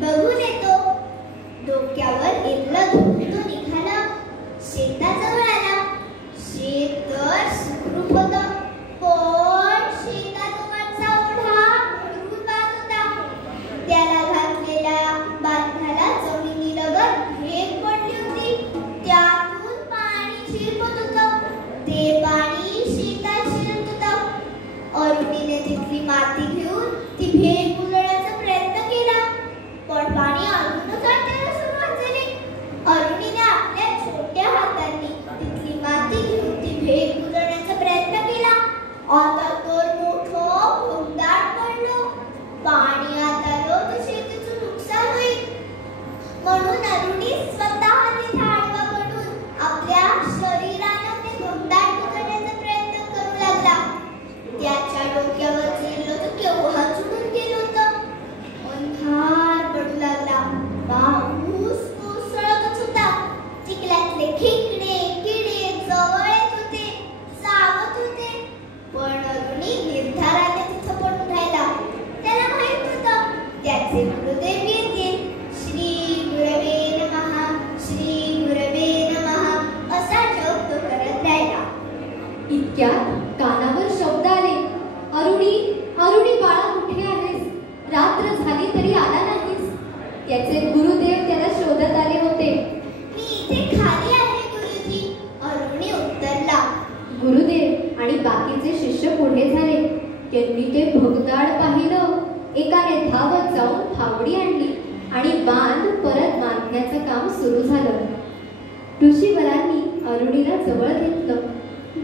बघून येतो. डोक्यावर इथलं धुंद निघालं. शेतात इतक्यात कानावर शब्द आले, अरुणी अरुणी बाळा कुठे आहेस? रात्र झाली तरी आला नाहीस. त्याचे गुरुदेव त्याला शोधत आले होते. मी इथे खाली आहे गुरुजी, अरुणी उत्तरला. गुरुदेव आणि बाकीचे शिष्य पुढे झाले. त्यांनी ते भगदाड पाहिलं. एकाने धावत जाऊन फावडी आणली आणि बांध परत बांधण्याचं काम सुरू झालं. ऋषीवरांनी अरुणीला जवळ घेतलं.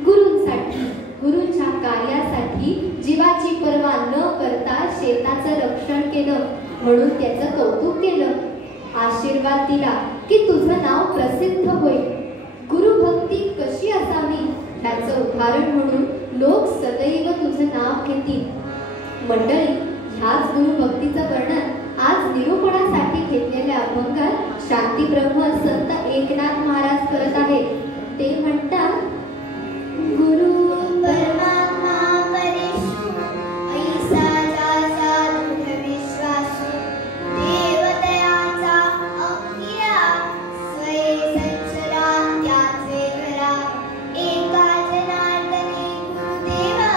गुरूंसाठी, गुरूंच्या कार्यासाठी जीवाची पर्वा न करता शेताचं रक्षण केलं म्हणून त्याचं कौतुक केलं. आशीर्वाद दिला की तुझं नाव प्रसिद्ध होईल. गुरुभक्ती कशी असावी त्याचं उदाहरण म्हणून लोक सदैव तुझं नाव घेतील. मंडळी, ह्याच गुरुभक्तीचं वर्णन आज निरूपणासाठी घेतलेल्या अभंगात शांतीब्रह्म संत एकनाथ महाराज करत आहेत. ते म्हणतात, गुरु परमात्मा परेशु ऐसा जाचा दृढ विश्वासु देवदयाचा अंकिरा स्वये संचरा त्याचे घरा एका जनार्दनी गुरुदेवा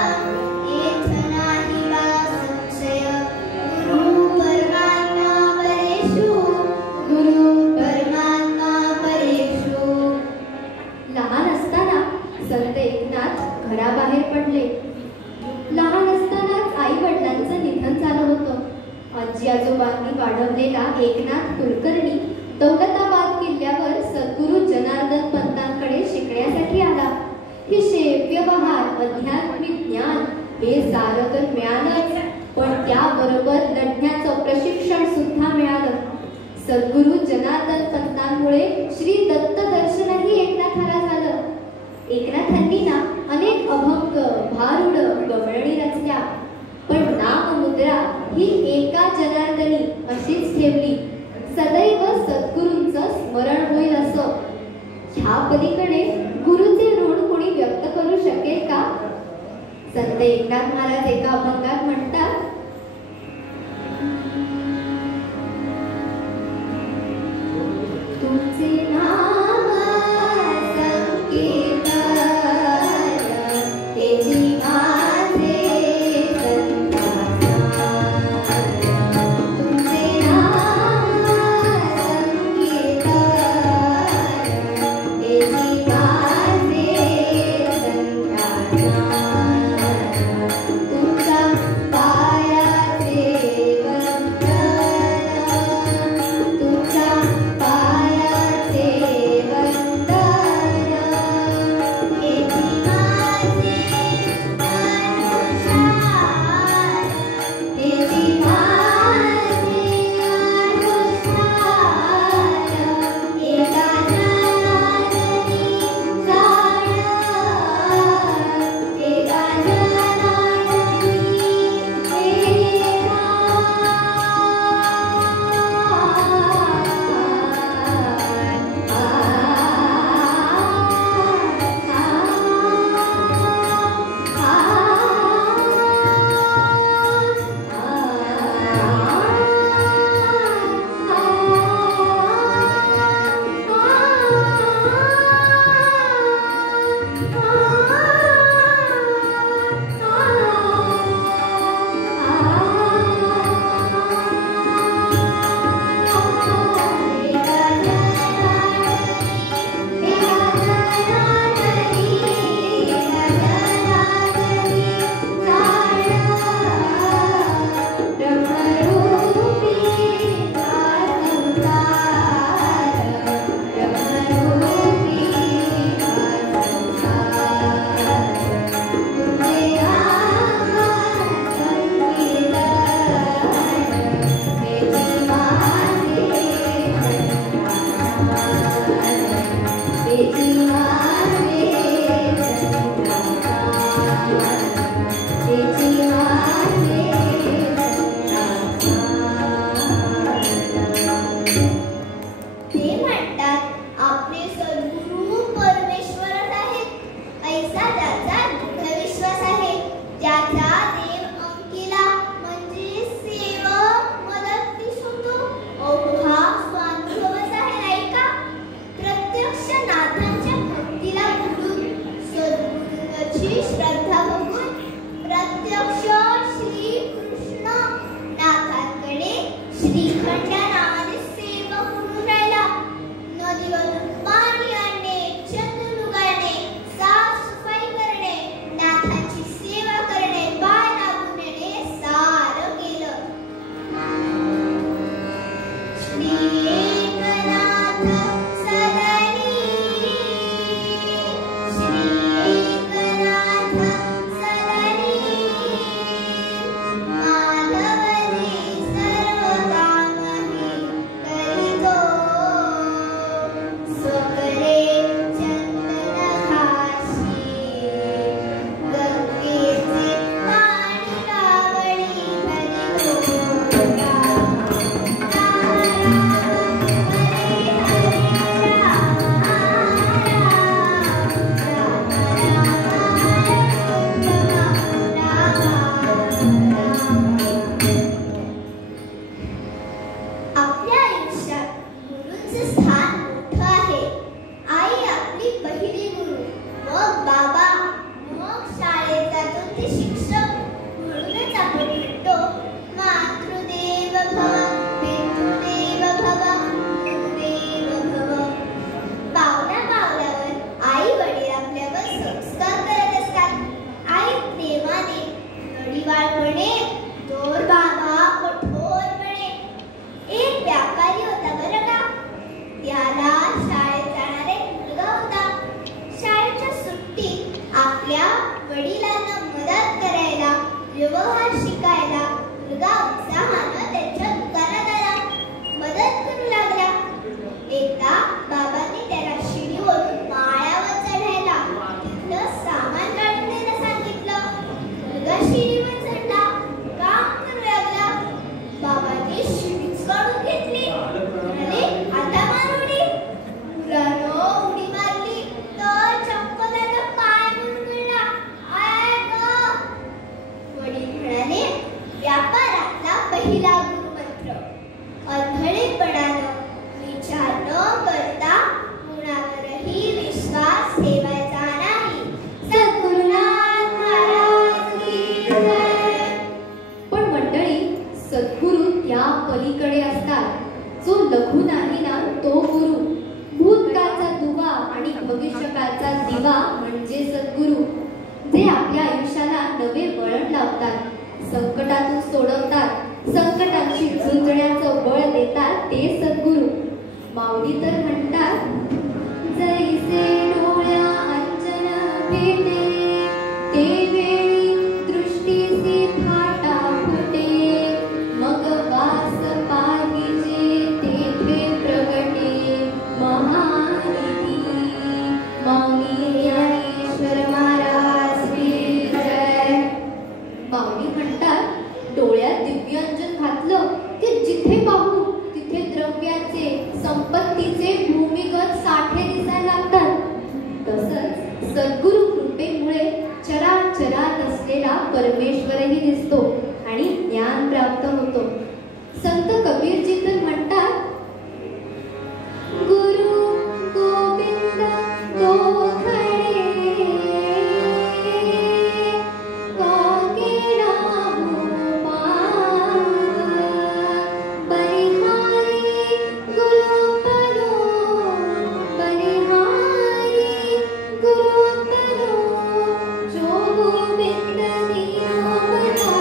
येथ नाही बा संशय गुरु परमात्मा परेशु गुरु परमात्मा परेशु. लहान असताना संत एकनाथ घराबाहेर पडले. लहान असतानाच आई वडिलांचं निधन झालं होतं. आजी आजोबांनी वाढवलेला एकनाथ कुलकर्णी दौलताबाद किल्ल्यावर सद्गुरू जनार्दन पंतांकडे शिकण्यासाठी आला. हिशेब, व्यवहार, अध्यात्मिक ज्ञान हे सारं तर मिळालंच, पण त्याबरोबर लढण्याचं प्रशिक्षण सुद्धा मिळालं. सद्गुरू जनार्दन पंतांमुळे श्री दत्त दर्शनही एकनाथाला झालं. एकनाथांनी ना अनेक अभंग, भारुड, गवळणी रचल्या, पण नाममुद्रा ही एका जनार्दनी अशीच ठेवली. सदैव सद्गुरूंचं स्मरण होईल असं. ह्या पलीकडे गुरुचे ऋण कोणी व्यक्त करू शकेल का? संत एकनाथ महाराज एका अभंगात म्हणतात, तुमचे नाम संकीर्तन तेजी माझे संतान. तुमचे नाम संकीर्तन तेजी माझे संतान. तुमचा पायाचे वंदन, तुमच्या पायाचे वंदन येथी माझे अनुष्ठान तेजी माझे अनुष्ठान एका जनार्दनी जाण एका जनार्दनी प्रत्यक्ष श्री कृष्ण नाथांकडे श्रीखंड नावाने सेवक म्हणून राहिला. नदीवरून पाणी आणणे, चंदन उगाळणे, साफसफाई करणे, नाथांची सेवा करणे, पाय लागून येणे सारं केलं. श्री एकनाथ सदनी, श्री एकनाथ सदनी, माधवने सर्व कामही करितो, स्वकडे चंदन खाशी, गंगेचे पाणी कावडी भरितो. आपल्या आयुष्यात गुरूंचे स्थान मोठं आहे. आई आपली पहिली गुरु, मग बाबा, मग शाळेत जातो ते शिक्षक. म्हणूनच आपण म्हणतो मातृदेव भव, पितृदेव भव, गुरुदेव भव. पावला पावलावर आई वडील आपल्यावर संस्कार करत असतात. आई प्रेमाने नडीवाळपणे, थोर बाबा कठोरपणे. एक व्यापारी होता बरं का. त्याला शाळेत जाणारा एक मुलगा होता. शाळेच्या सुट्टीत आपल्या वडिलांना मदत करायला, व्यवहार शिकायला मुलगा उत्साहानं त्यांच्या दुकानात आला. मदत करू लागला. एकदा बाबांनी त्याला शिडीवरून माळ्यावर चढायला, तिथलं सामान काढून द्यायला सांगितलं. मुलगा शिडीवर चढला, काम करू लागला. बाबांनी शिडीच काढून घेतली. म्हणाले, आता मार उडी. मुलानं उडी मारली तर चक्क त्याचा पाय मुरगळला. आय गं! वडील म्हणाले, व्यापारातला पहिला गुरुमंत्र, अधळेपणानं विचार न करता कुणावरही विश्वास ठेवायचा नाही. सद्गुरुनाथ महाराज की जय. पण मंडळी, सद्गुरू त्या पलीकडे असतात. जो लघु नाही ना तो गुरु. भूतकाळचा दुवा आणि भविष्यकाळचा दिवा म्हणजे सद्गुरू. जे आपल्या आयुष्याला नवे वळण लावतात, संकटातून सोडवतात, संकटांशी झुंजण्याचं बळ देतात ते सद्गुरू. माऊली तर म्हणतात, जैसे डोळ्या अंजन भेटे, ते वेळी दृष्टीसी फाटा फुटे, मग वास पाहिजे तेथे प्रगटे महानिधी. माऊली ज्ञानेश्वर महाराज की जय. माऊली म्हणतात, डोळ्यात दिव्यांजन घातलं की जिथे पाहू तिथे द्रव्याचे, संपत्तीचे भूमिगत साठे दिसायला लागतात. तसंच सद्गुरू कृपेमुळे चराचरात असलेला परमेश्वरही दिसतो आणि ज्ञान प्राप्त होतो. संत कबीरजी तर म्हणतात, गुरु गोविंद दो खडे, काके रामू पाद, बलिहारी गुरु परो, बलिहारी गुरु परो, जो गोविंद दियो बता.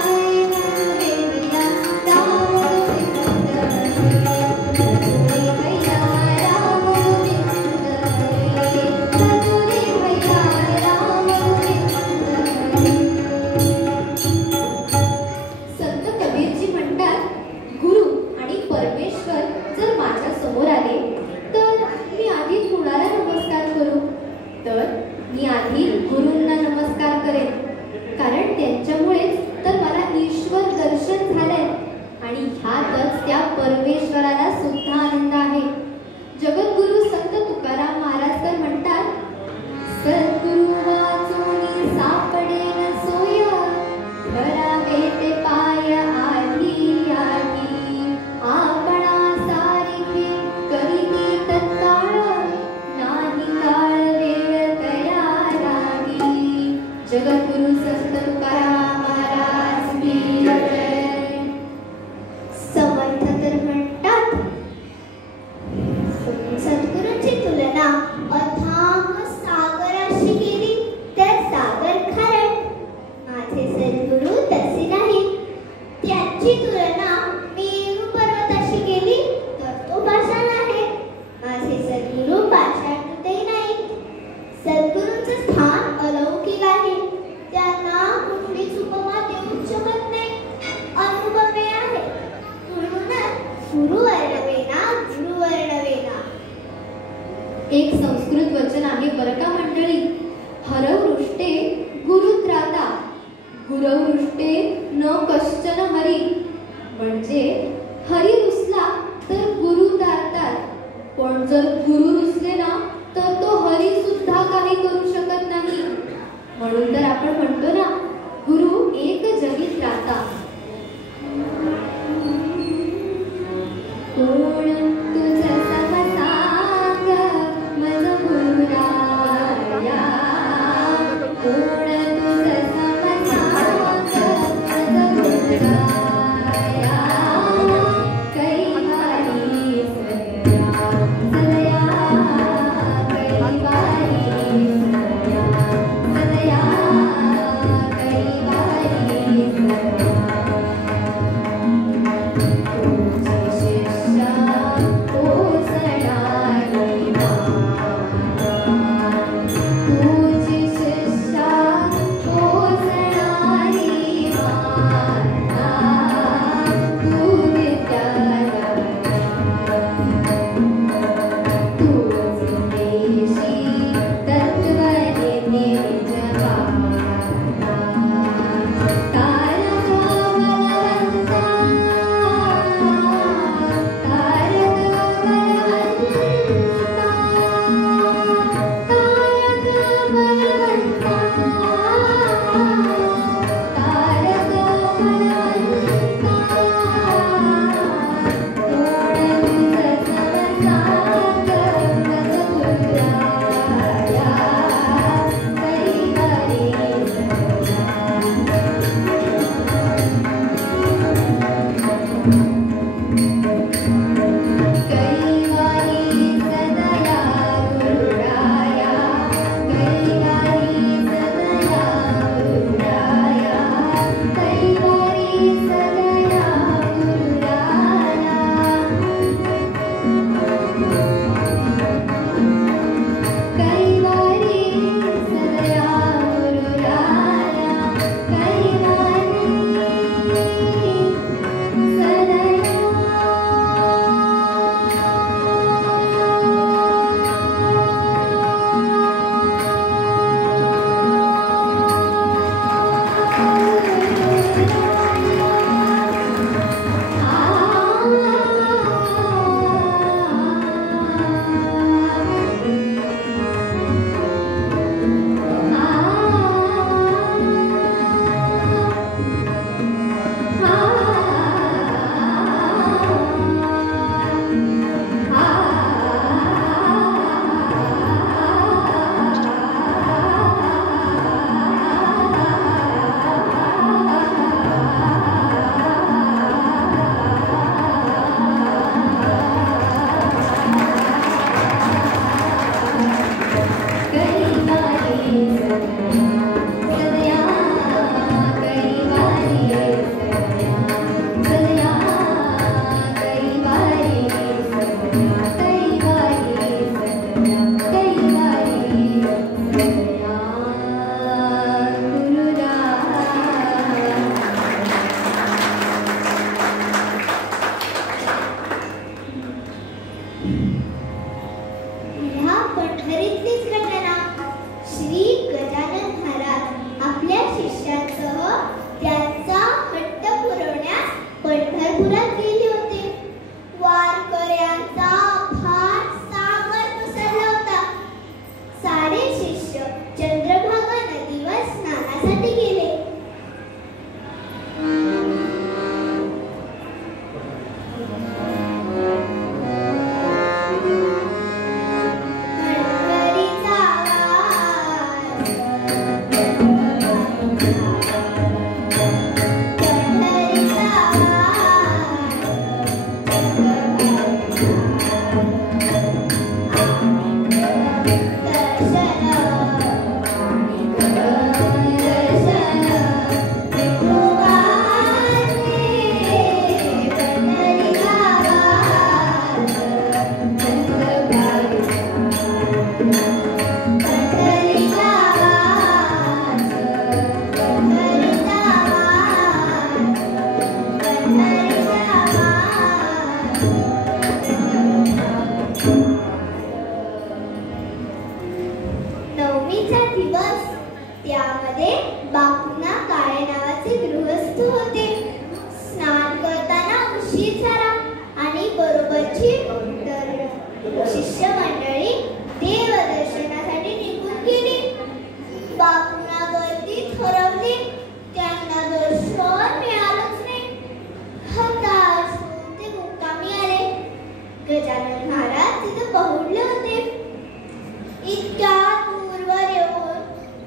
संस्कृत वचन आहे बरं का मंडळी. हरवृष्टे गुरुत्राता गुरवृष्टे न कश्चन हरी. म्हणजे हरी रुसला तर गुरु तारतात, पण जर गुरु रुसले ना तर तो हरी सुद्धा काही करू शकत नाही. म्हणून तर आपण म्हणतो ना, गुरु एक जगी त्राता. कोण तुझं समसांग मज गुरुराया. कोण तुझं समसांग मज गुरुराया. कैवारी सदया सदया कैवारी सदया सदया कैवारी सदया. नवमीचा दिवस. त्यामध्ये बापूंना काळे नावाचे गृहस्थ होते. स्नान करताना उशीर झाला आणि बरोबरची शिष्य मंडळी देवदर्शनासाठी निघून गेली. बापूंना गर्दीत हरवली. त्यांना दर्शन मिळालंच नाही. हताश होऊन ते मुक्कामी आले. गजानन महाराज तिथे पहुडले होते. इतक्या दूरवर येऊन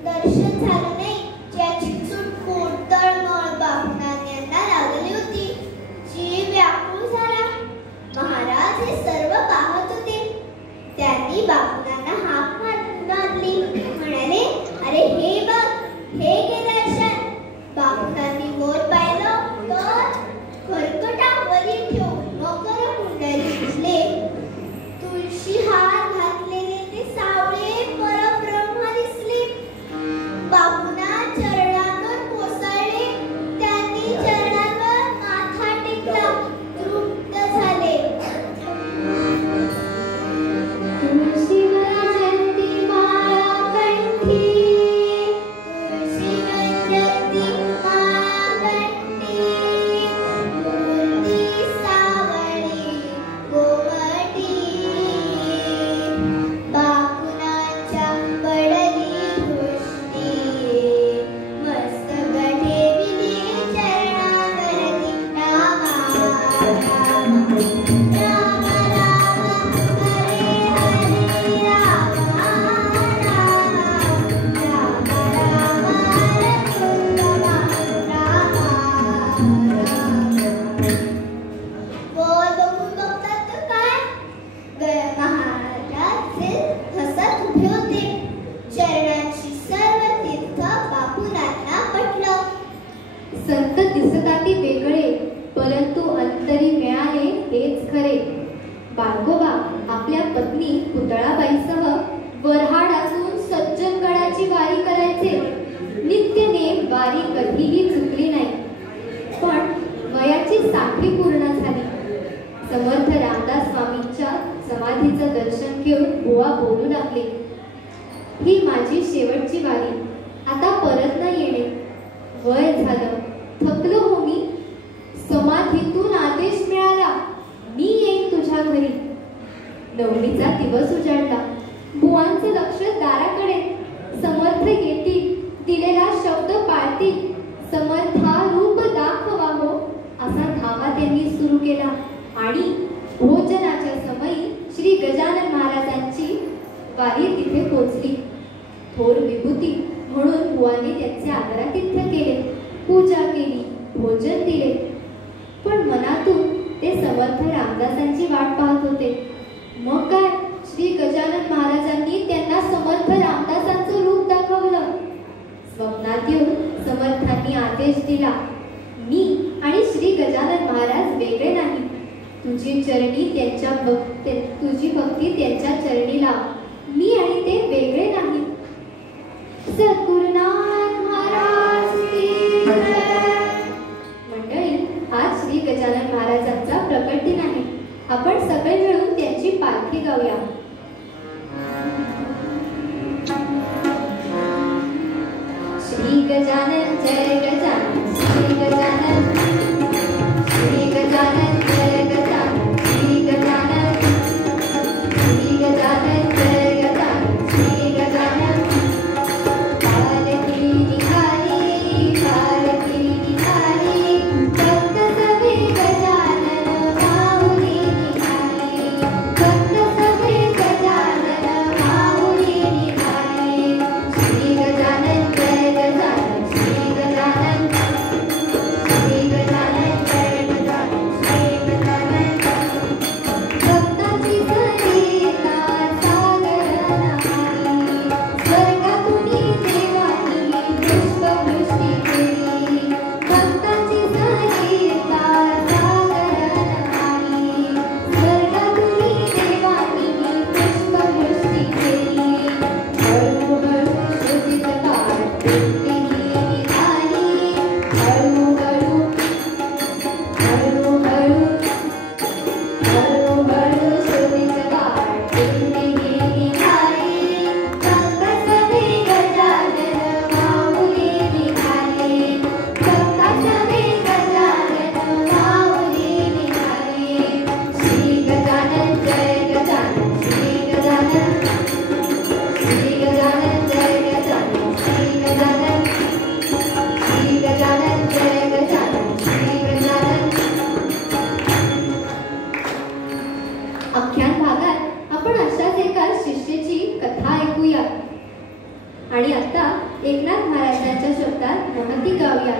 दर्शन झालं नाही, ज्याची चूट तळमळ बापूंना यांना लागली होती. जीव व्याकुळ झाला. महाराज हे सर्व पाहत होते. त्यांनी बापूंना हाक मारली. म्हणाले, अरे हे बघ, हे घे दर्शन. बापूंनी वर पाहिलं तर कर्कटावरी ठेवून मकर कुंडली दिसले. तुळशी हार घातलेले ते सावळे परब्रह्म दिसले. बापूंना चरणांवर कोसळले. त्यांनी चरणांवर माथा टेकला. तृप्त झाले. तुळशी वैजयंती माळा कंठी, तुळशी वैजयंती माळा कंठी, मूर्ती सावळी गोमटी. बापूंच्या पडली दृष्टी, मस्तक ठेविली चरणावरती. रामा रामा रामा रामा हरे हरे रामा रामा रामा रामा रघुत्तमा रामा रामा. वर बघून बघतात तर काय, महाराज हसत उभे होते. चरणांची सर्व तीर्थ बापूंना पटलं. संत दिसताती वेगळे, परंतु अंतरी मिळाले हेच खरे. बाळगोबा आपल्या पत्नी पुतळाबाईसह वऱ्हाडातून सज्जनगडाची वारी करायचे. नित्यनेम वारी कधीही चुकली नाही. पण वयाची 60 पूर्ण झाली. समर्थ रामदास स्वामींच्या समाधीचं दर्शन घेऊन बुवा बोलू लागले, ही माझी शेवटची वारी. आता परत न येणे. वय झालं, थकलो हो मी. समाधीतून आदेश मिळाला, मी येईन तुझ्या घरी. नवमीचा दिवस उजाडला. बुवांचं लक्ष दाराकडे. समर्थ येतील, दिलेला शब्द पाळतील. समर्था रूप दाखवा हो, असा धावा त्यांनी सुरू केला. आणि भोजनाच्या समयी श्री गजानन महाराजांची वारी तिथे पोचली. थोर विभूती म्हणून बुवांनी त्यांचे आदरातिथ्य केले, पूजा केली, भोजन दिले. पण मनातून ते समर्थ रामदासांची वाट पाहत होते. मग काय, श्री गजानन महाराजांनी त्यांना समर्थ रामदासांचं रूप दाखवलं. स्वप्नात येऊन समर्थांनी आदेश दिला, मी आणि श्री गजानन महाराज वेगळे नाही. तुझी भक्ती त्यांच्या चरणी लाव. मी आणि ते वेगळे नाही. सद्गुरुनाथ महाराज की जय. मंडळी, आज श्री गजानन महाराजांचा प्रकट दिन आहे. आपण सगळे मिळून त्यांची पालखी गाऊया. श्री गजानन जय गजानन, श्री गजानन, श्री गजानन जय गजानन, श्री गजानन, श्री गजानन जय गजानन, श्री गजानन. पालखी निघाली, पालखी निघाली, भक्त सगळे गजानन माऊली निघाली. भक्त सगळे ऐकूया. आणि आता एकनाथ महाराजांच्या शब्दात महती गाऊया.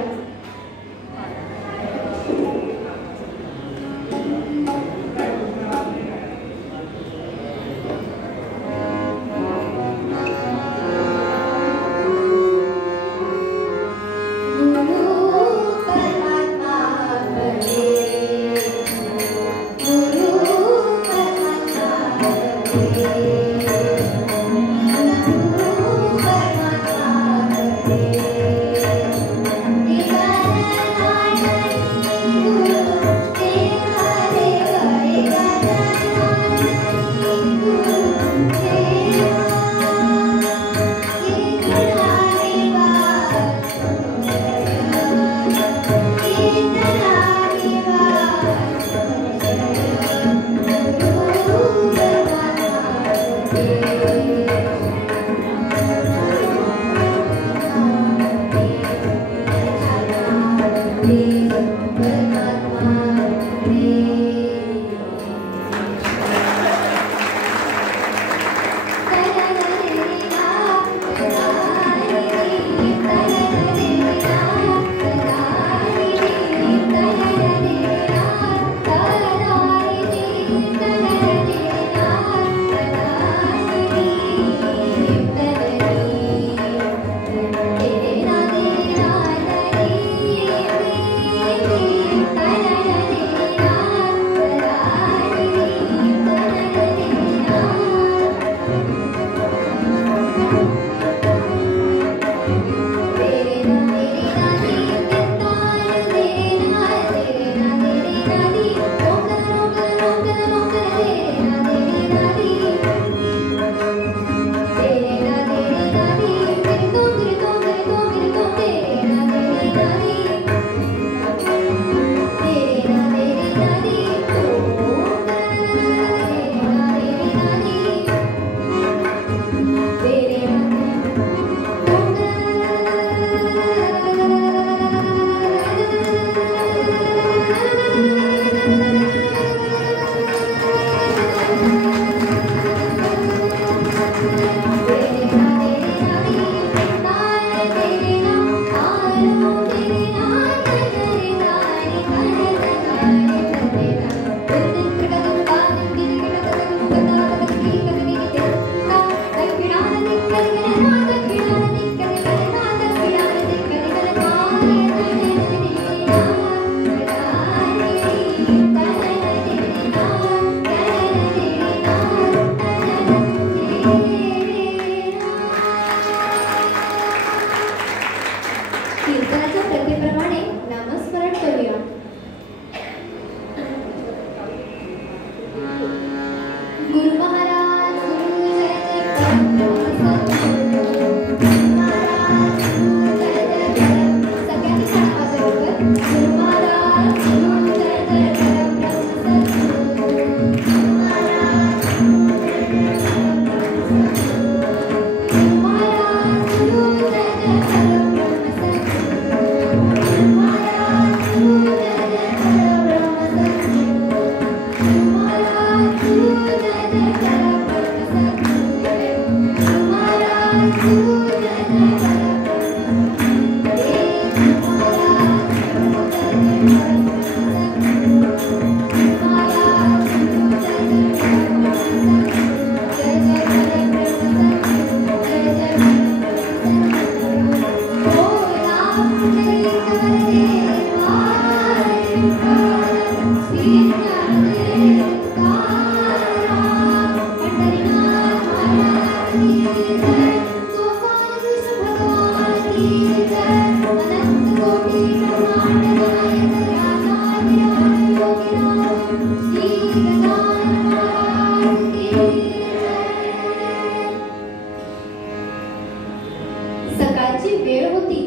सकाळची वेळ होती.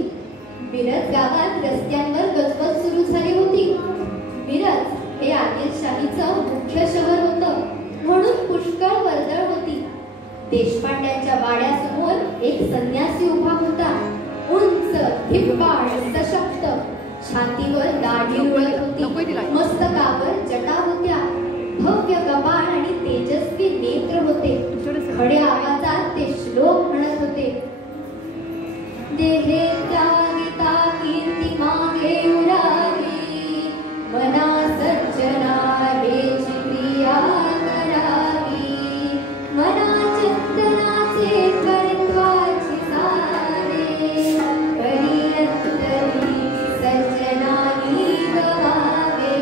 मिरज गावात रस्त्यांवर गजबज सुरू झाली होती. मिरज हे आदिलशाहीचं मुख्य शहर होतं, म्हणून पुष्कळ वर्दळ होती. देशपांड्यांच्या वाड्यासमोर एक संन्यासी उभा होता. उंच, धिप्पाड, सशक्त, छातीवर दाढी उडत होती, मस्तकावर जटा होत्या, भव्य कपाळ आणि तेजस्वी नेत्र होते. खड्या आवाजात ते श्लोक देहे त्यागिता कीर्ती मागे उरावी मना सज्जना हेची क्रिया करावी मना चंदनाचे कर्त्वाची सारे परियंतरी सज्जनानी गवावे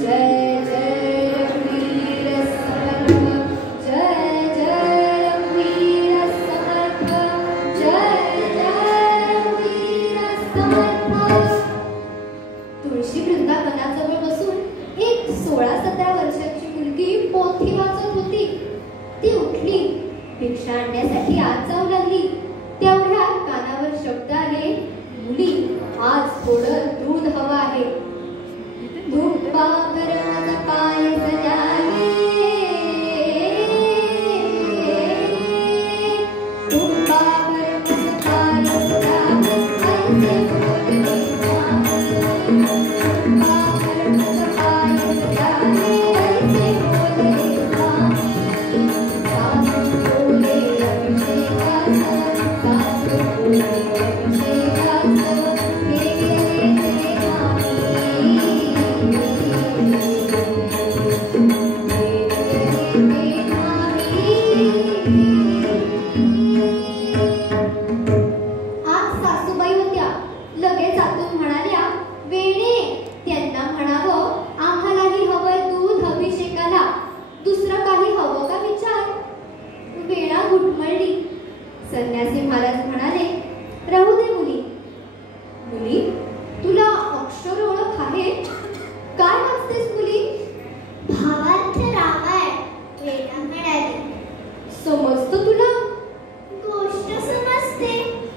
जय जय रघुवीर समर्थ जय जय रघुवीर समर्थ जय जय रघुवीर समर्थ. तुळशी वृंदावनाजवळ बसून एक 16-17 वर्षाची मुलगी पोथी वाचत होती. ती उठली, भिक्षा आणण्यासाठी आत जाऊ लागली. तेवढ्यात कानावर शब्द आले, मुली आज थोडं दूध हवं आहे. तुपावर माझा पाय सजावे तुपावर माझा पाय सजावे ऐसे बोलले स्वामी तुपावर माझा पाय सजावे ऐसे बोलले स्वामी सासू बोले अभिषेकाचं सासू बोले अभिषेकाचं हे गेले आज सासूबाई होत्या. लगेच आतून म्हणाल्या, वेणे त्यांना म्हणावं आम्हालाही हवंय दूध अभिषेकाला. दुसरं काही हवं का विचार. वेणा घुटमळली. संन्यासी महाराज म्हणाले, राहू दे मुली. मुली तुला अक्षर ओळख आहे. काय वाचतेस मुली. भावार्थ रामायण. वेणा म्हणाली, समजतं तुला. गोष्ट समजते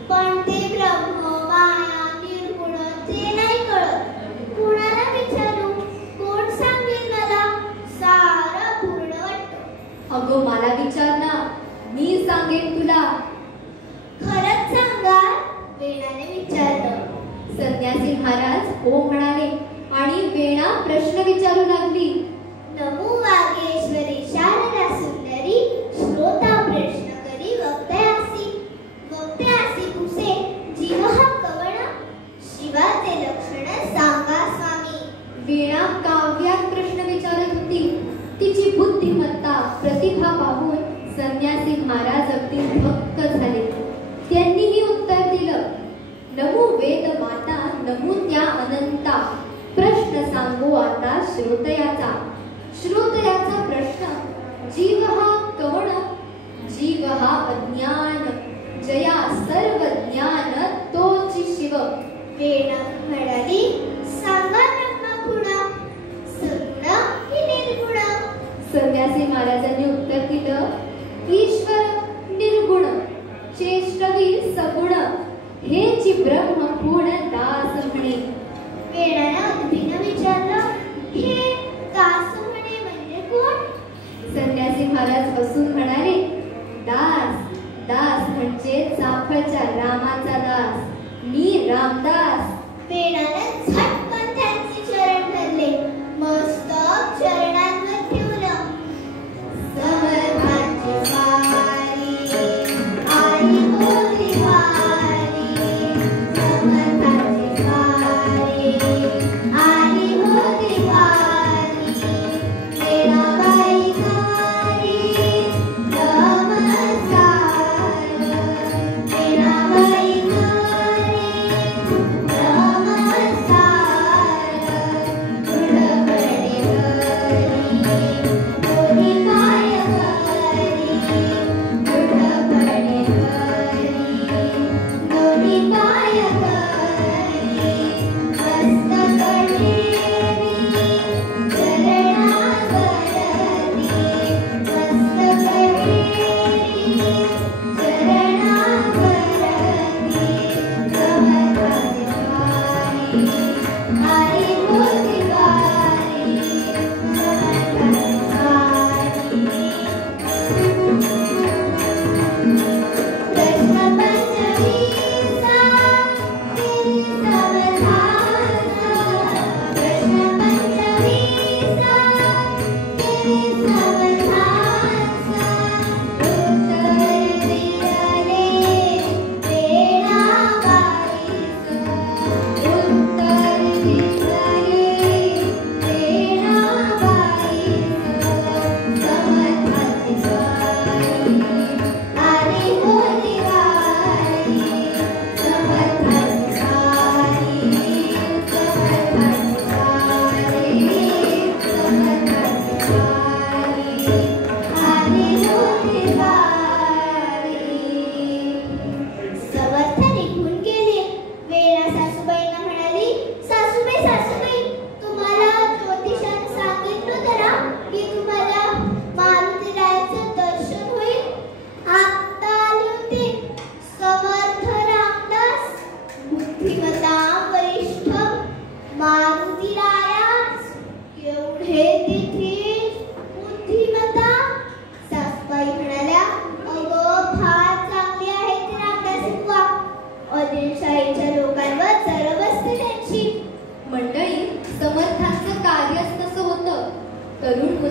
पण ते ब्रह्म माया निर्गुण ते नाही कळत. कुणाला विचारू. कोण सांगेल मला. सारं पूर्ण वाटतं. अगं मला विचार ना, मी सांगेन तुला. खरंच सांगा. वेणाने विचारलं. संन्यासी महाराज हो म्हणाले आणि वेणा प्रश्न विचारू लागली. नमो वागेश्वरी शारदा सुंदरी श्रोता प्रश्न करी वक्त्यासी कुसे जीव हा कवण शिवाचे लक्षण सांगा स्वामी. वेणा काव्यात प्रश्न विचारत होती. तिची बुद्धिमत्ता प्रतिभा पाहून संन्यासी महाराज अगदी भक्क झाले. त्यांनीही उत्तर दिलं, नमो वेद माता नमो त्या अनंता प्रश्न सांगू आता श्रोतयाचा. श्रोतयाचा प्रश्न, जीव हा कवण जीव हा अज्ञान जया सर्व ज्ञान तोची शिव. वेणा म्हणाली, सांगा ब्रह्मगुण सगुण की निर्गुण. संन्यासी महाराजांनी उत्तर दिलं, ईश्वर निर्गुण चेष्टवी सगुण हेची ब्रह्म पूर्ण दास म्हणे. वेणाला उद्भिन्न विचारलं, हे दास म्हणे म्हणजे कोण. संन्यासी महाराज हसून म्हणाले, दास दास म्हणजे चाफळच्या रामाचा दास. मी रामदास. वेणाने झटकन त्यांचे चरण धरले. मस्तक चरणांवर ठेवलं. समर्थांची वारी आली होती वारी. समर्थांची वारी आली होती वारी. वेणाबाई सारी नमस्कार. वेणाबाई सारी नमस्कार.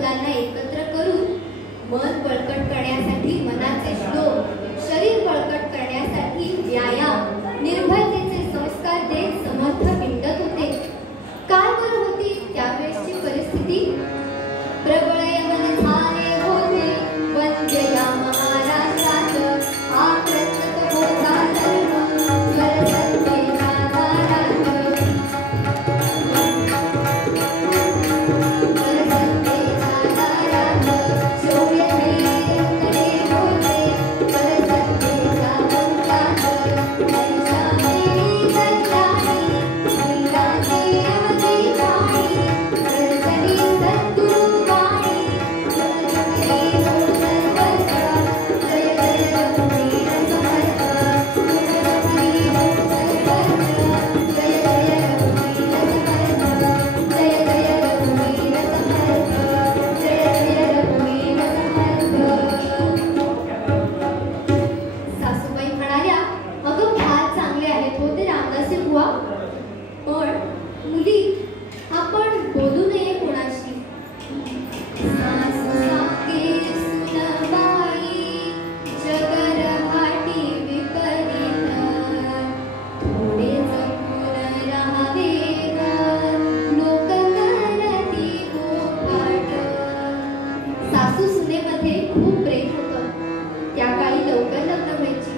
मुलांना एकत्र करून मन बळकट करण्यासाठी मनाचे श्लोक, शरीर बळकट करण्यासाठी व्यायाम, निर्भयतेचे संस्कार देत समर्थ हिंडत होते. काय बरं होती त्यावेळेसची परिस्थिती? प्रबळयवन झाले होते वंद्य या महाराष्ट्रात, आक्रंदक होता धर्म स्वरसत्तेच्या दारात. स्वरसत्तेच्या दारात शौर्य धैर्य खरे होते, स्वरसत्तेच्या पंखात वैशाली जगलाली, लीलाची अवधी गाणी, दर्शनी सद्गुरू वाणी, जगजगली जोड सर्वस्व, जय जय रघुवीर समर्थ, जगजगली जोड सर्वस्व, जय जय रघुवीर समर्थ, जय जय रघुवीर समर्थ, जय जय रघुवीर समर्थ. सासूबाई म्हणाल्या, अगं फार चांगले आहेत हो ते रामदासी बुवा, पण मुली आपण बोलू नये कोणाशी. सासू सांगे सुनबाई जगरहाटी विपरीत, थोडे जपून राहावे ग, लोक करती गोपाट. सासू सुनेमध्ये खूप प्रेम होतं. त्या काळी लवकर लग्न व्हायची.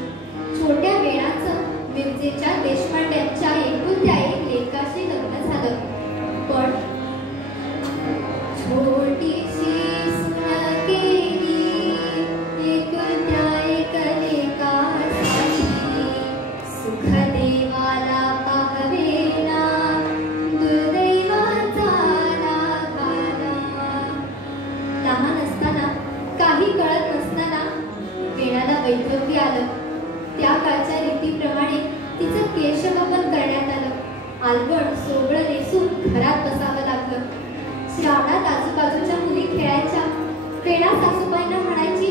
छोट्या वेळाचं मिरजेच्या देशपांड्यांच्या एकुलत्या एक लेकाशी लग्न झालं. पण छोटीशी सून केली एकुलत्या एक लेकाची, सुख देवाला पाहवेना दुर्दैवाचा रागाला. लहान असताना काही कळत नसताना वीणाला वैद्यकी आलं. त्या काळच्या रीतीप्रमाणे तिचं केशवपन करण्यात आलं. आलवण सोबळं नेसून घरात बसावं लागलं. श्रावणात आजूबाजूच्या मुली खेळायच्या. वीणा सासूबाईंना म्हणायची,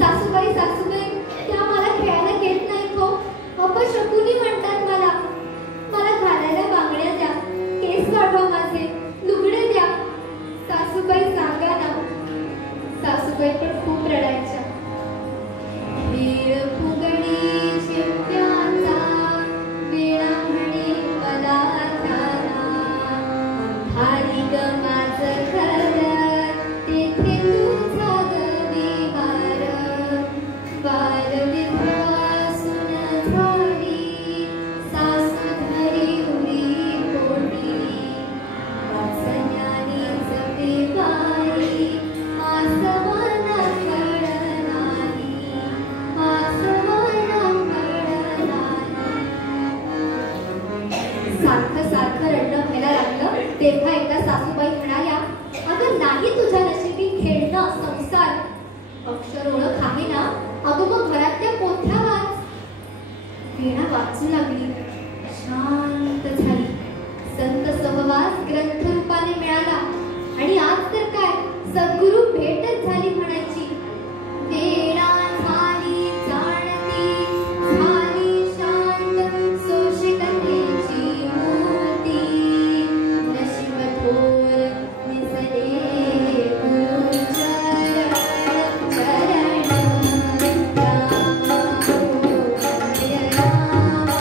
सासूबाई सासूबाई त्या मला खेळायला घेत नाहीत हो, अपशकुनी म्हणतात मला. मला घालायला बांगड्या द्या, केस वाढवा माझे, लुगडे द्या. सासूबाई सांगा ना. सासूबाई पण खूप रडायच्या. वीर फुगडी शिप्याचा वीणा म्हणे मला ध्याना, अंधारी ग माझं घर तेथे तुझा ग विहार. बाल विधवा सून झाली सासू धरी उरी पोटी, वात्सल्याने जपे बाई आसवाना कळणारी, आसवाना कळणारी. सारखं सारखं रडणं व्हायला लागलं. तेव्हा एकदा सासूबाई म्हणाल्या, अगं नाही तुझ्या नशिबी खेळणं संसार, अक्षर ओळख आहे ना, अगं मग घरातल्या पोथ्या वाच. वीणा वाचू लागली. शांत झाली. संत सहवास ग्रंथ रूपाने मिळाला. आणि आज तर काय सद्गुरू भेटच झाली म्हणायची. वीणा झाली जाणती, झाली शांत सोशिकतेची मूर्ती, नशीब थोर निसले गुरु चरण चरण. रामा हो जय रामा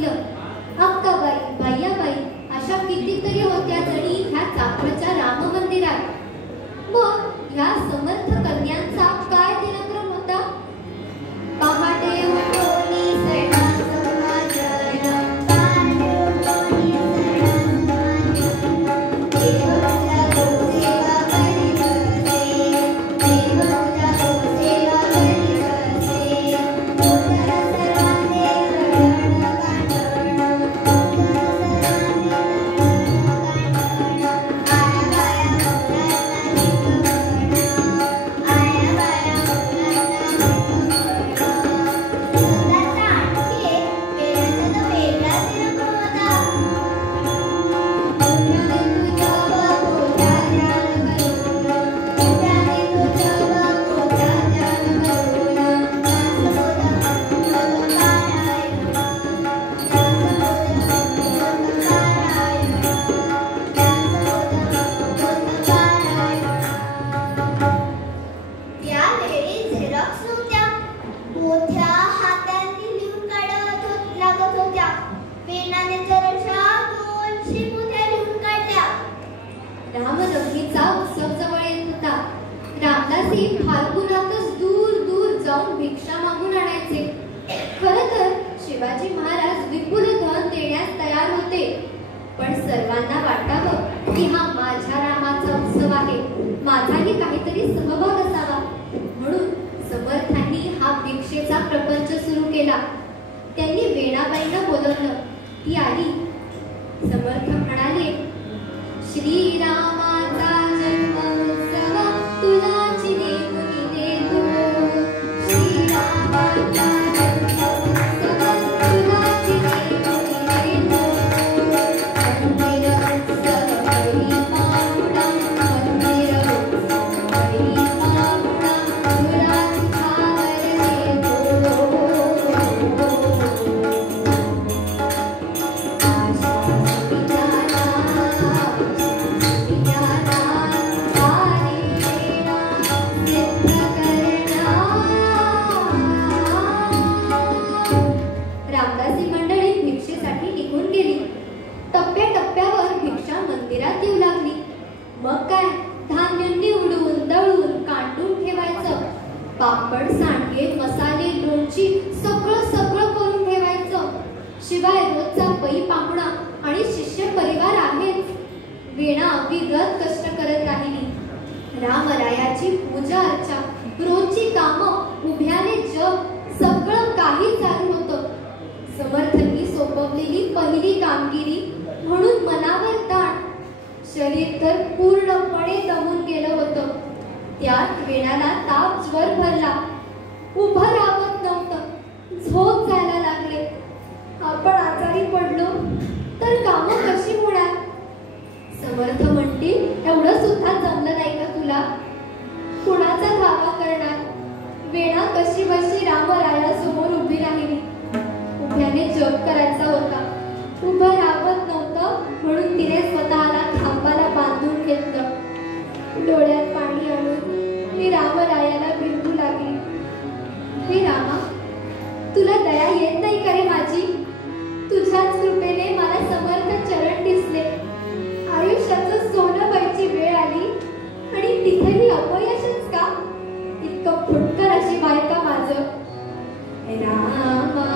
दिलं. अक्काबाई, भैयाबाई अशा कितीतरी होत्या जणी ह्या चाफरच्या राम मंदिरात. मग ह्या समर्थ कन्यांचा काय दिनक्रम होता? पहाटे उठोनी सणाचं वाजन, पहाटे उठोनी सणाचं वाजन, देवाला गोसेवा करीत असे, देवाला गोसेवा करीत असे. उतर सराने रडण गाणं, उतर सराने रडण गाणं, आया बाया मौलांना शिकवणं, आया बाया मौलांना शिकवणं. शोधाचा आणखी एक वेळाचा तो वेगळाच दिनक्रम होता. उठाने तुझ्या बापोचा ध्यान करून, उठाने तुझ्या बापोचा ध्यान करून, दासबोध मंगल पारायण, दासबोध मंगल पारायण, दासबोध मंगल पारायण. त्यावेळी झेरॉक्स नव्हत्या. मोठ्या हातांनी लिहून काढत लागत होत्या. पेनाने जराशा 200 पोथ्या लिहून काढल्या. रामनवमीचा उत्सव जवळ येत होता. रामदासी फाल्गुनातच दूर दूर जाऊन भिक्षा मागून आणायचे. खरं तर शिवाजी महाराज विपुल धन देण्यास तयार होते, पण सर्वांना वाटावं की हा माझ्या रामाचा उत्सव आहे, माझाही काहीतरी सहभाग असावा, म्हणून समर्थांनी हा भिक्षेचा प्रपंच सुरू केला. त्यांनी वेणाबाईंना बोलवलं. ती आली. समर्थ म्हणाले, श्रीरामाचा जन्मोत्सव तुलाची देवनी देतो, श्रीरामाचा जन्मोत्सव तुलाची देवनी देतो. मंदिर उत्सव हरी पाहुणा, मंदिर उत्सव हरी पाहुणा, तुलाची खावर देतो. रामदासी मंडळी भिक्षेसाठी निघून गेली. टप्प्याटप्प्यावर भिक्षा मंदिरात येऊ लागली. मग काय, धान्य निवडून दळून कांडून ठेवायचं. पापड, सांडगे, मसाले, लोणची सगळं सगळं करून ठेवायचं. शिवाय रोजचा पै पाहुणा आणि शिष्य परिवार आहेच. वीणा विगत कष्ट करत राहिली. रामरायाची पूजा अर्चा, रोजची कामं, उभ्याने जप सगळं काही चालू होतं. समर्थांनी सोपवलेली पहिली कामगिरी म्हणून मनावर ताण, शरीर तर पूर्णपणे दमून गेलं होतं. त्यात वीणाला ताप ज्वर भरला. उभं राहत नव्हतं, झोप जायला लागले. आपण आजारी पडलो तर कामं कशी होणार? समर्थ म्हणतील, एवढं सुद्धा जमलं नाही का तुला? कुणाचा धावा करणार? वीणा कशी बशी रामरायासमोर उभी राहिली. उभ्याने जप करायचा होता. उभं राहत नव्हतं, म्हणून तिने स्वतःला खांबाला बांधून घेतलं. डोळ्यात पाणी आणून ती रामरायाला भेटू लागली. हे रामा, तुला दया येत नाही का रे माझी? तुझ्याच कृपेने मला समर्थ चरण दिसले. आयुष्याचं सोनं व्हायची वेळ आली आणि तिथेही अपयशच का? इतकं फुटकर अशी बायका माझं. रामा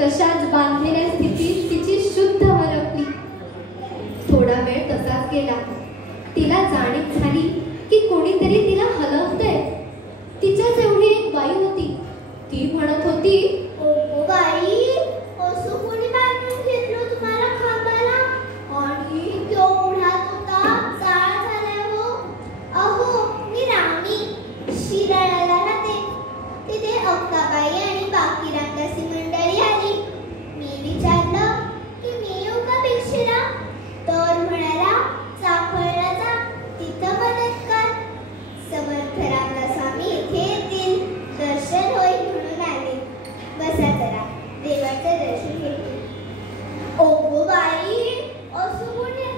तशाच बांधलेल्या स्थितीत तिची शुद्ध हरपली. थोडा वेळ तसाच गेला. तिला जाणीव झाली की कोणीतरी तिला हलवतंय. तिच्याच एवढी एक बाई होती. ती म्हणत होती, "ओ बाई, असं कोणी बांधून घेतलं तुम्हाला खांबाला? आणि केवढाच होता, जाळ झालाय हो. अहो, मी राणी शिराळ्याला राहते. तिथे अक्काबाई आणि बाकी रामदासी मंडळी आली. मी विचारलं की मी येऊ का भिक्षेला? तर म्हणाला, चाफळला जा, तिथं मदत कर. समर्थ रामदास स्वामी इथे येतील, दर्शन होईल म्हणून आले. बसा जरा, देवाचं दर्शन घेते. ओ बाई, असं कोणी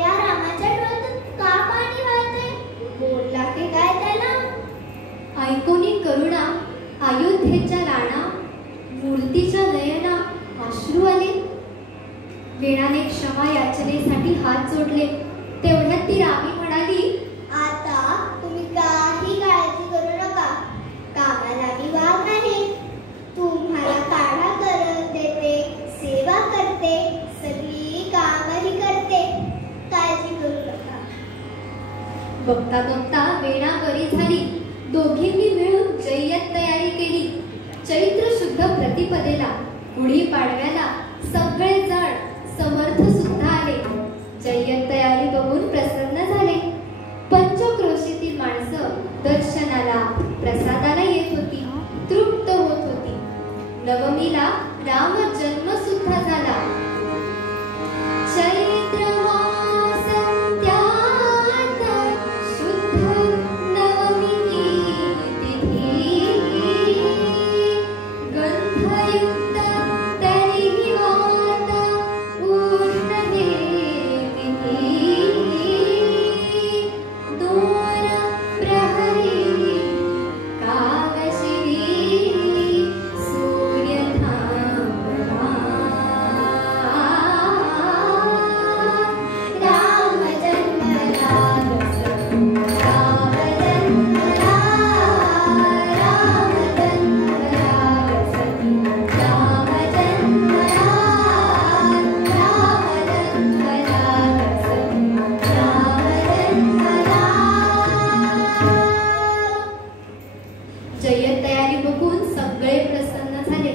या रामाच्या डोळ्यातून का पाणी वाहतंय? बोलला की काय त्याला? ऐकोनी करुणा, अयोध्येच्या राणा, मूर्तीच्या नयना अश्रू आले. वीणाने क्षमा याचनेसाठी हात जोडले. तेवढ्यात ती रामी म्हणाली, आता तुम्ही काही काळजी करू नका. कामाला मी वाघ आहे. तुम्हाला काढा करत देते, सेवा करते, सगळी कामही करते. काळजी करू नका. बघता बघता वीणा बरी झाली. दोघींनी मिळून जय्यत तयारी केली. चैत्र शुद्ध प्रतिपदेला, गुढीपाडव्याला सगळेजण समर्थ सुद्धा आले. जय्यत तयारी बघून प्रसन्न झाले. पंचक्रोशीतील माणसं दर्शनाला, प्रसादाला येत होती, तृप्त होत होती. नवमीला राम जन्म सुद्धा झाला. चैत्र मास त्यात शुद्ध नवमी तिथी, गंधयुक्त तरीही वाता उष्णते विधी. दोन प्रहरी कागशिरी सूर्य थांबला. राम जन्मला राम जन्मला, राम जन्मला राम जन्मला, राम जन्मला जय्यत तयारी बघून सगळे प्रसन्न झाले.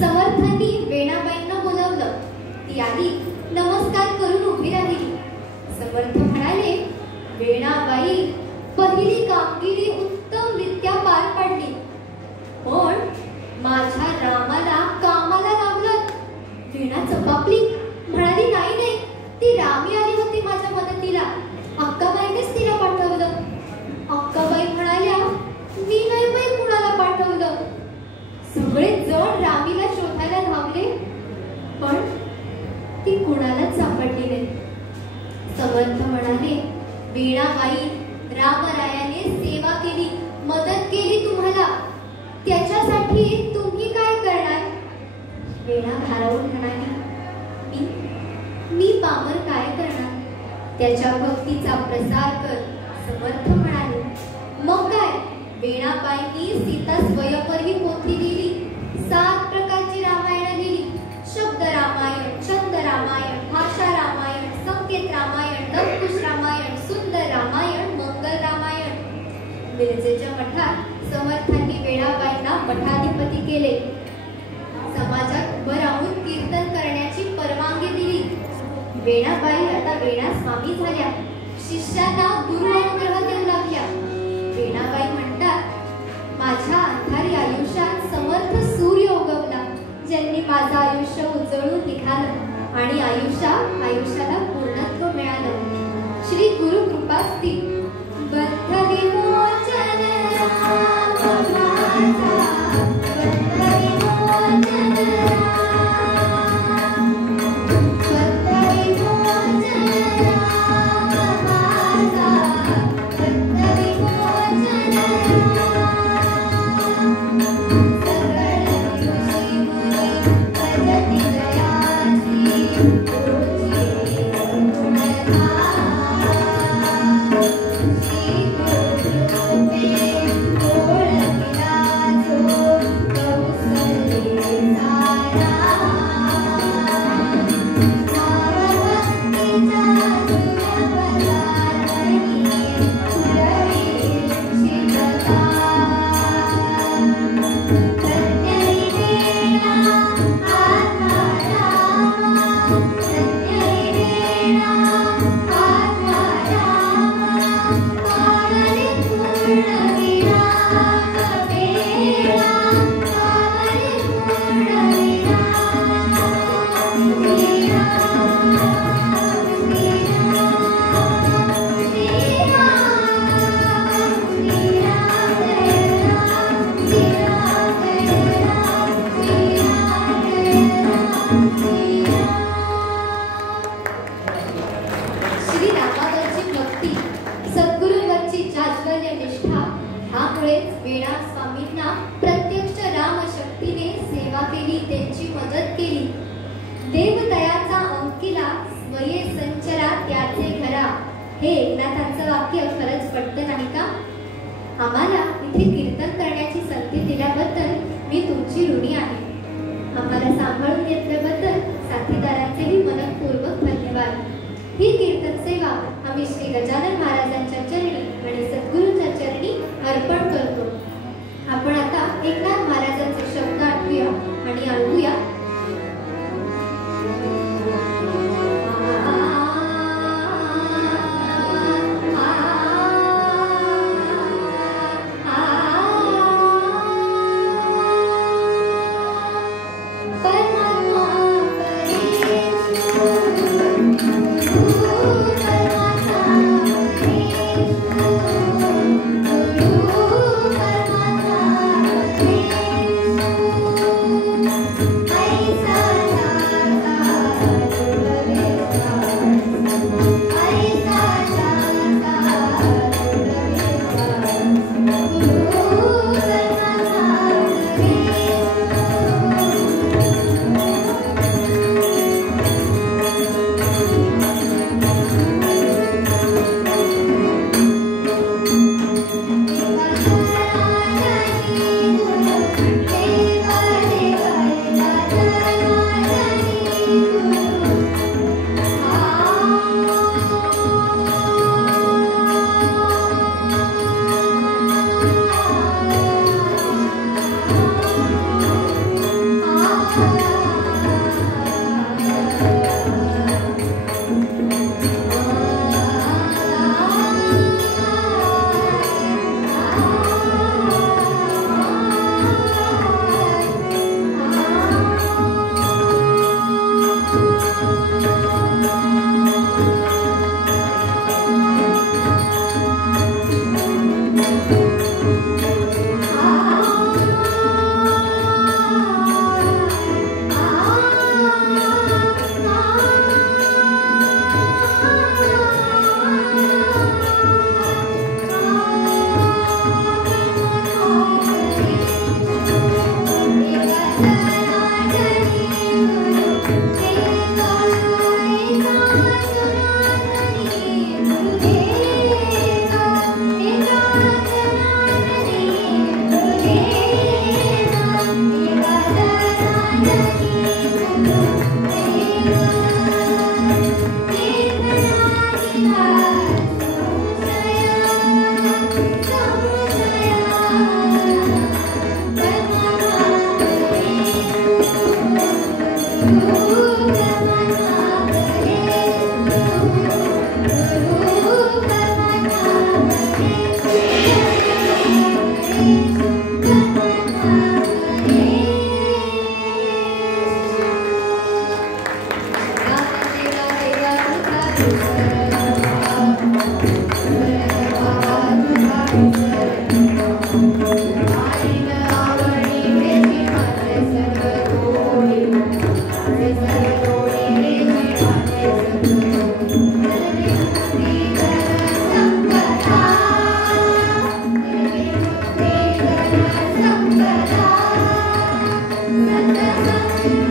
समर्थांनी वीणाबाईंना बोलावलं. ती आली, नमस्कार करून उभी राहिली. समर्थ म्हणाले, वीणाबाई, पहिली कामगिरी उत्तमरित्या पार पाडली. पण माझ्या रामाला कामाला लावलं. वीणा चपापली, म्हणाली, नाही नाही, ती रामी आली होती माझ्या मदतीला. अक्काबाईनेच तिला पाठवलं. अक्काबाई म्हणाल्या, मी नाही बाई कुणाला पाठवलं. सगळे जण रामीला शोधायला धावले, पण ती कुणालाच सापडली नाही. समर्थ म्हणाले, वीणाबाई, रामरायाने सेवा केली, मदत केली तुम्हाला, त्याच्यासाठी तुम्ही काय करणार? वीणा भारावून म्हणाली, मी पामर काय करणार? त्याच्या भक्तीचा प्रसार कर. समर्थ म्हणाले, मग काय? वीणाबाईंनी सीता स्वयंवर ही पोथी लिहिली. 7 प्रकारची रामायण लिहिली. शब्द रामायण, छंद रामायण, भाषा रामायण, संकेत रामायण, लवकुश रामायण, सुंदर रामायण, मंगल रामायण. मिरजेच्या मठात समर्थांनी वीणाबाईंना मठाधिपती केले. समाजात उभं राहून कीर्तन करण्याची परवानगी दिली. वीणाबाई आता वीणा स्वामी झाल्या. शिष्यांना गुरु अनुग्रह देऊ लागल्या. वीणाबाई म्हणतात, माझ्या अंधारी आयुष्यात समर्थ सूर्य उगवला, ज्यांनी माझं आयुष्य उजळून निघालं आणि आयुष्याला पूर्णत्व मिळालं. श्री गुरु कृपास्ती. बद्ध विमोचन राम माझा, बद्ध विमोचन राम, बद्ध विमोचन राम माझा, बद्ध विमोचन राम. सकळ ऋषी मुनी भजती दयाची, तुझी गुणगान. सेवा केली, त्यांची मदत केली. देवतयाचा अंकिला स्वये संचरा त्याचे घरा, हे एकनाथांचं वाक्य खरंच पटतं नाही का? आम्हाला इथे कीर्तन करण्याची संधी दिल्याबद्दल मी तुमची ऋणी आहे. आम्हाला सांभाळून घेतल्याबद्दल साथीदारांचेही मनपूर्वक धन्यवाद. ही कीर्तन सेवा आम्ही श्री गजानन महाराजांच्या चरणी आणि सद्गुरूंच्या चरणी अर्पण करतो. आपण आता एकनाथ महाराजांचे शब्द आठवूया आणि ऐकूया. Thank you.